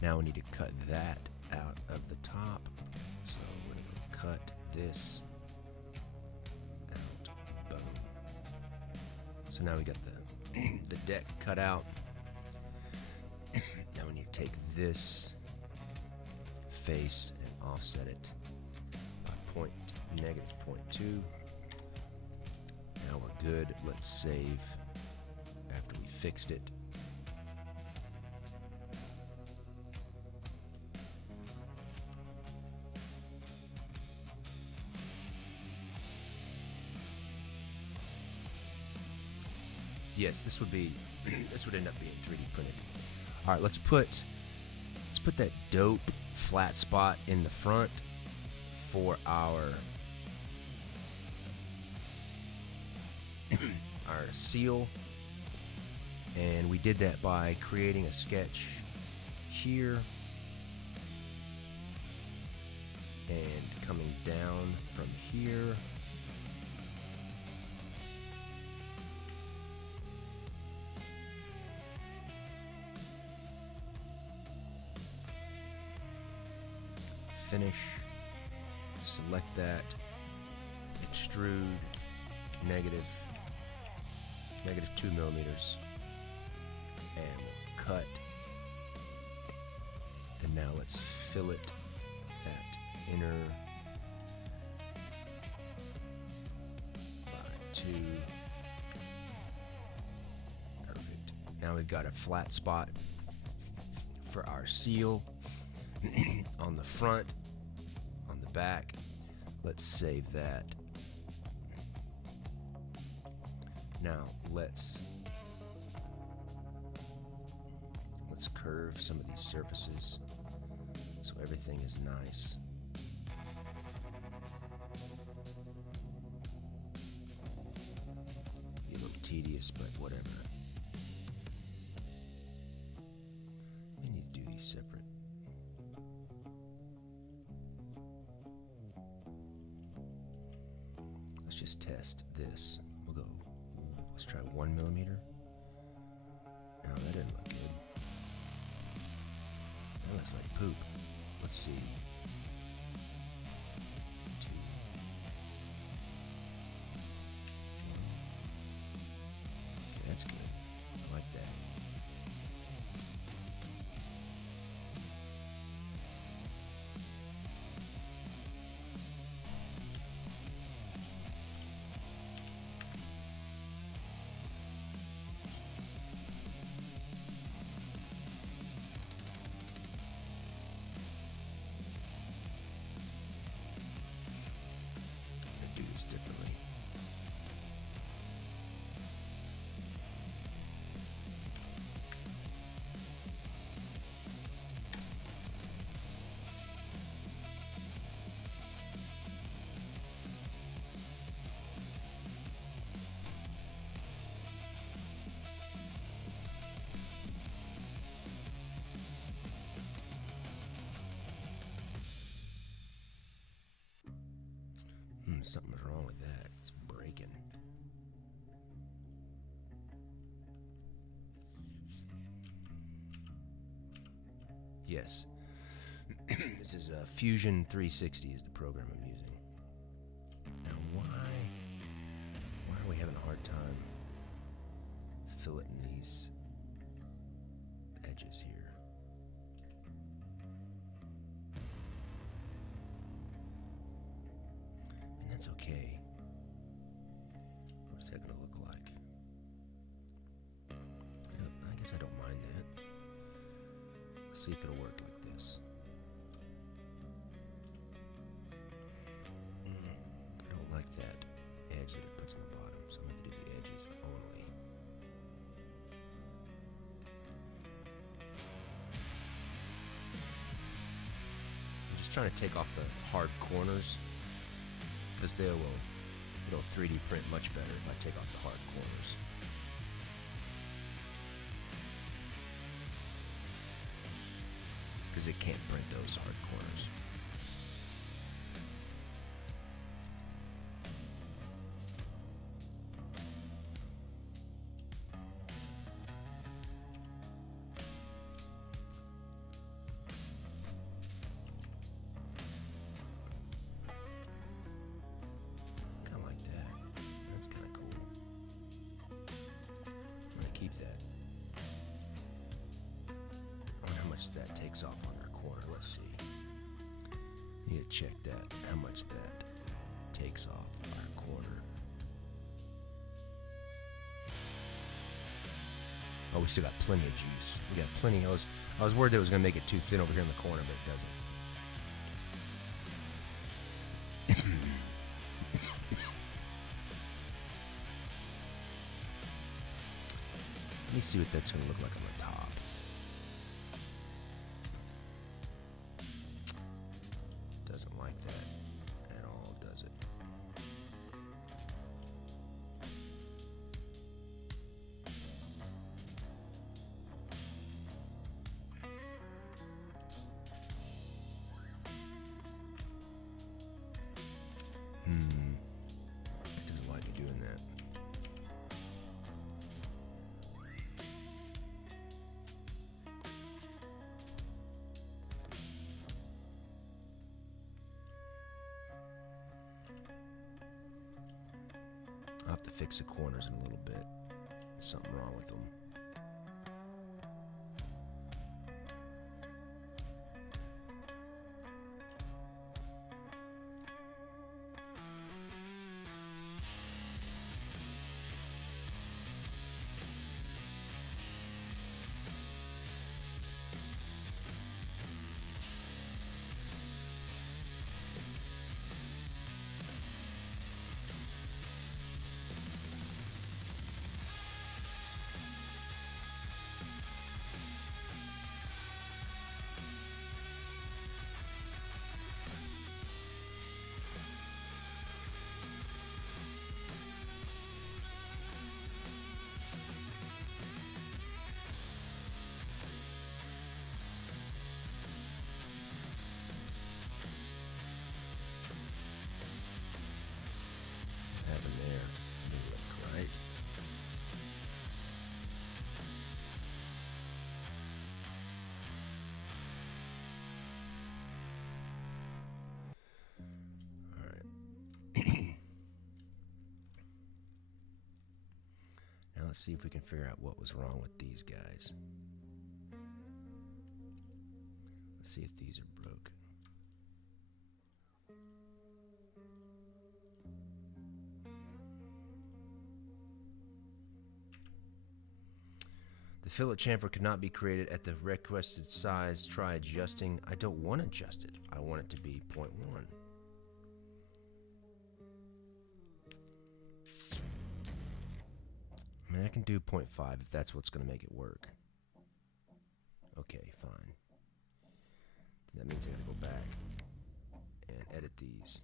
Now we need to cut that out of the top. So we're going to cut this out. Boom. So now we got the deck cut out. Now we need to take this face and offset it by -0.2. Now we're good. Let's save after we fixed it. Yes, this would be this would end up being 3D printed. All right, let's put that dope flat spot in the front for our our seal, and we did that by creating a sketch here and coming down from here. Finish, select that, extrude, -2 millimeters, and we'll cut. And now let's fillet that inner by 2. Perfect. Now we've got a flat spot for our seal on the front. On the back, let's save that. Now let's curve some of these surfaces so everything is nice. Be a little tedious, but whatever. We need to do these separate. Let's just test this. We'll go, let's try 1 millimeter. No, that didn't look good. That looks like poop. Let's see. 2. 1. Okay, that's good. I like that. Differently. Something's wrong with that. It's breaking. Yes. This is Fusion 360 is the program I'm using. Now why are we having a hard time filleting these edges here? That's okay. What's that gonna look like? I guess I don't mind that. Let's see if it'll work like this. I don't like that edge that it puts on the bottom, so I'm going to do the edges only. I'm just trying to take off the hard corners, because it'll 3D print much better if I take off the hard corners. Because it can't print those hard corners. Keep that. much that takes off on our corner. Let's see. Need to check that, how much that takes off our corner. Oh, we still got plenty of juice. We got plenty. I was worried that it was going to make it too thin over here in the corner, but it doesn't. Let me see what that's going to look like on the top. Doesn't like that at all, does it? It doesn't like you doing that. I'll have to fix the corners in a little bit. There's something wrong with them. Let's see if we can figure out what was wrong with these guys. Let's see if these are broke. The fillet chamfer could not be created at the requested size. Try adjusting. I don't want to adjust it. I want it to be 0.1. I mean, I can do 0.5 if that's what's going to make it work. Okay, fine. That means I got to go back and edit these.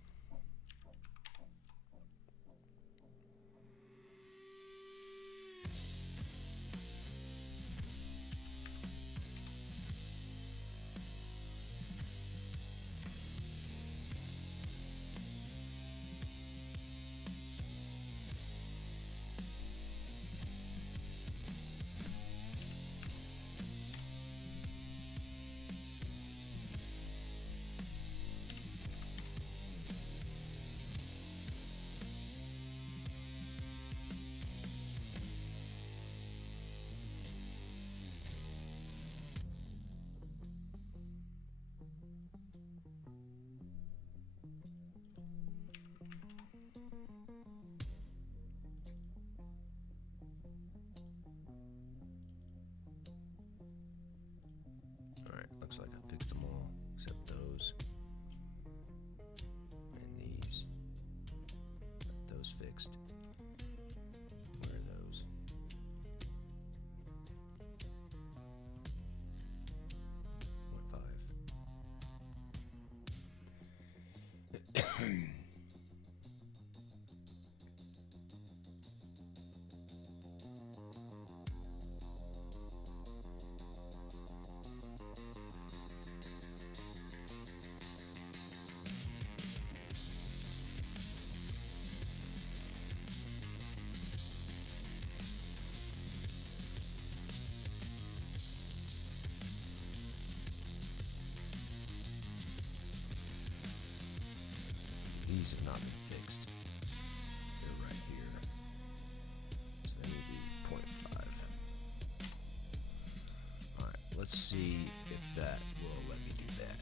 Looks like I fixed them all, except those. And these. Got those fixed. Where are those? What, 5? These have not been fixed. They're right here. So they need to be 0.5. Alright, let's see if that will let me do that.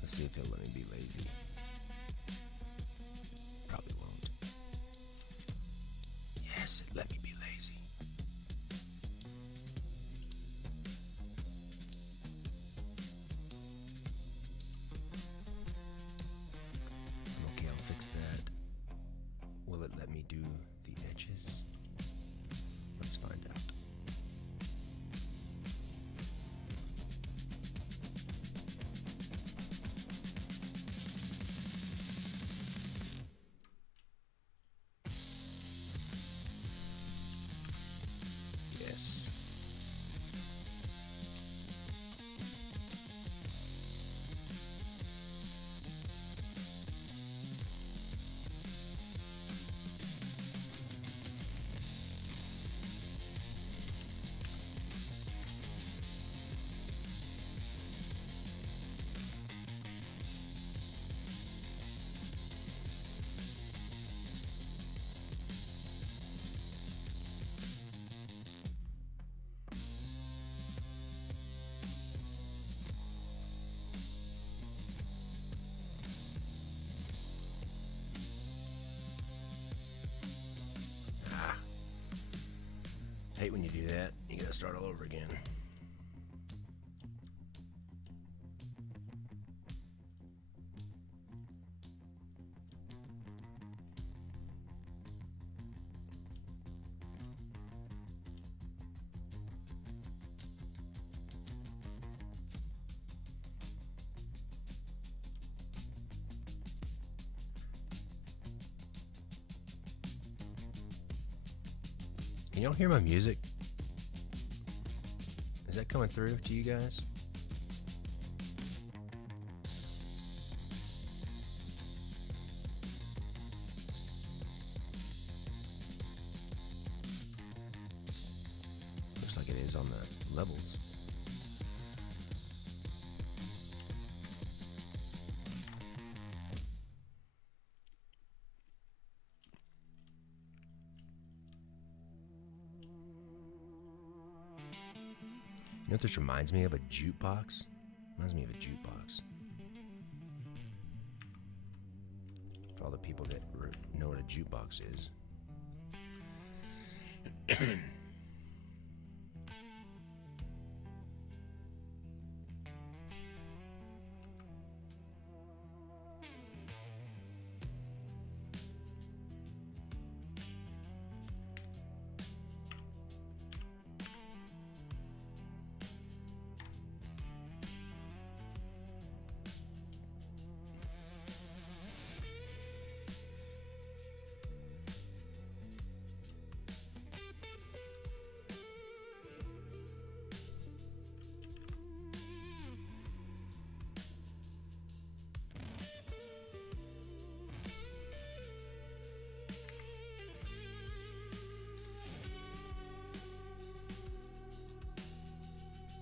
Let's see if it'll let me be lazy. Probably won't. Yes, it let me be lazy. Okay, I'll fix that. Will it let me do the edges? Let's find out. Yes. I hate when you do that. You gotta start all over again. Can y'all hear my music? Is that coming through to you guys? Looks like it is on the levels. You know what this reminds me of? A jukebox? Reminds me of a jukebox. For all the people that know what a jukebox is.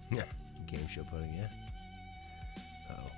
Yeah, game show pudding, yeah. Uh-oh.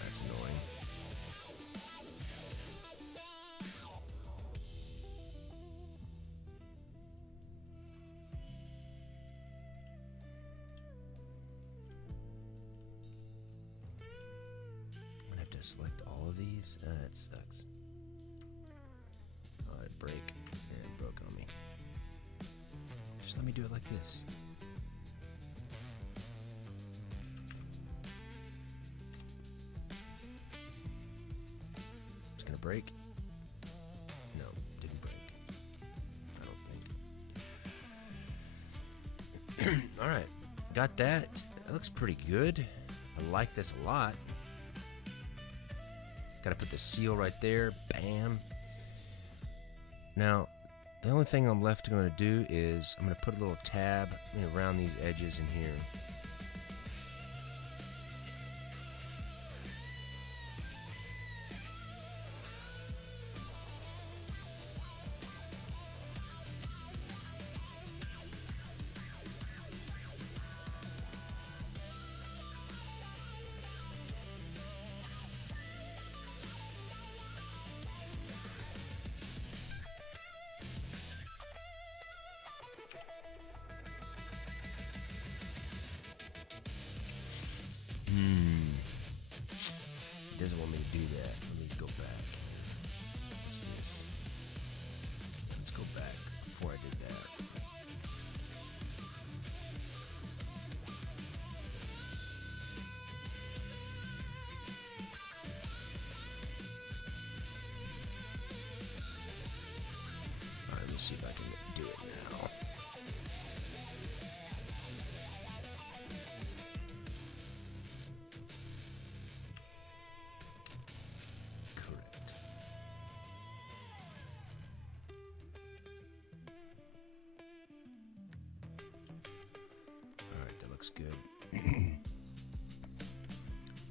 That's annoying. I'm gonna have to select all of these. That sucks. Oh, it break. Yeah, it broke on me. Just let me do it like this. It's gonna break. No, didn't break. I don't think. All right, got that. That looks pretty good. I like this a lot. Got to put the seal right there. Bam. Now, the only thing I'm left going to do is I'm going to put a little tab around these edges in here. Doesn't want me to do that. Let me go back. What's this? Let's go back before I did that. Alright, let me see if I can do it now. Looks good.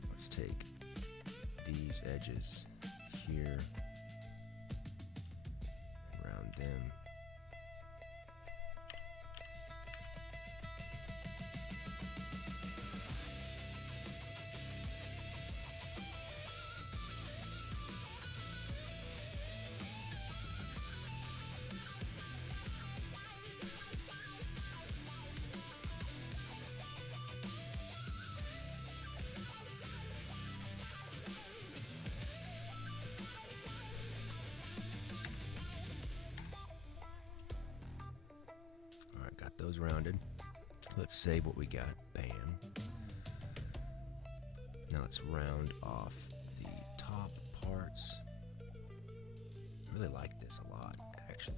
Let's take these edges here and round them. Got those rounded. Let's save what we got. Bam. Now let's round off the top parts. I really like this a lot, actually.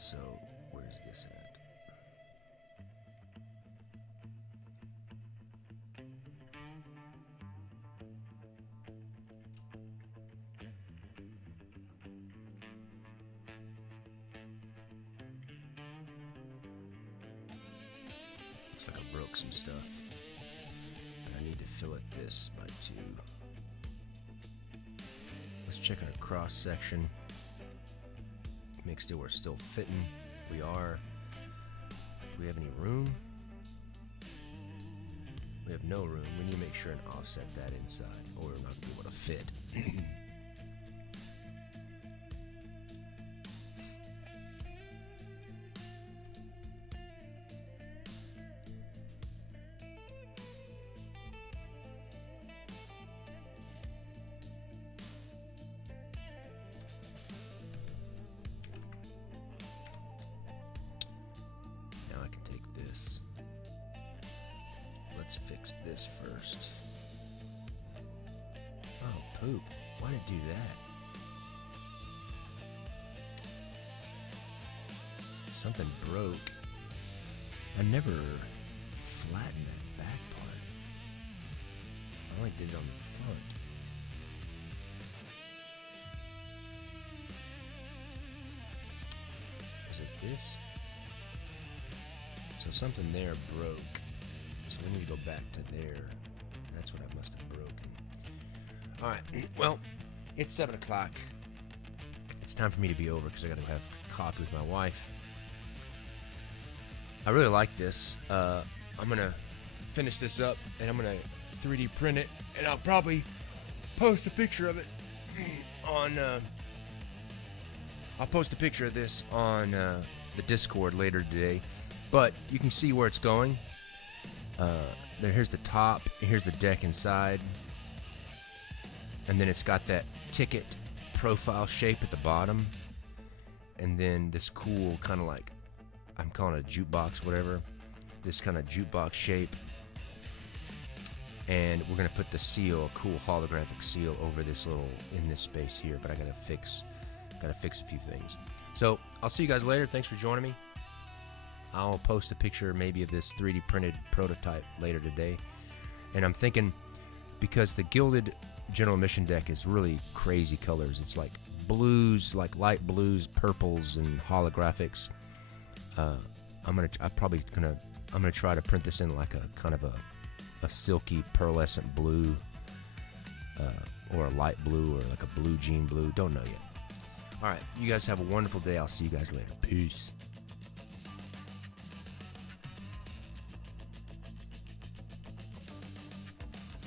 So, where's this at? Looks like I broke some stuff. But I need to fillet this by 2. Let's check our cross section. Make sure we're still fitting. We are. Do we have any room? We have no room. We need to make sure and offset that inside, or we're not going to be able to fit. Let's fix this first. Oh, poop. Why did it do that? Something broke. I never flattened that back part. I only did it on the front. Is it this? So something there broke. So we need to go back to there. That's what I must have broken. All right. Well, it's 7 o'clock. It's time for me to be over because I got to have coffee with my wife. I really like this. I'm gonna finish this up and I'm gonna 3D print it, and I'll probably post a picture of it on. I'll post a picture of this on the Discord later today. But you can see where it's going. Here's the top, here's the deck inside, and then it's got that ticket profile shape at the bottom, and then this cool kind of like, I'm calling it a jukebox, whatever, this kind of jukebox shape. And we're gonna put the seal, a cool holographic seal, over this little, in this space here. But I gotta fix a few things. So I'll see you guys later. Thanks for joining me. I'll post a picture maybe of this 3D printed prototype later today. And I'm thinking, because the Gilded General Mission deck is really crazy colors. It's like blues, like light blues, purples, and holographics. I'm gonna try to print this in like a kind of a silky pearlescent blue, or a light blue, or like a blue jean blue. Don't know yet. All right, you guys have a wonderful day. I'll see you guys later. Peace.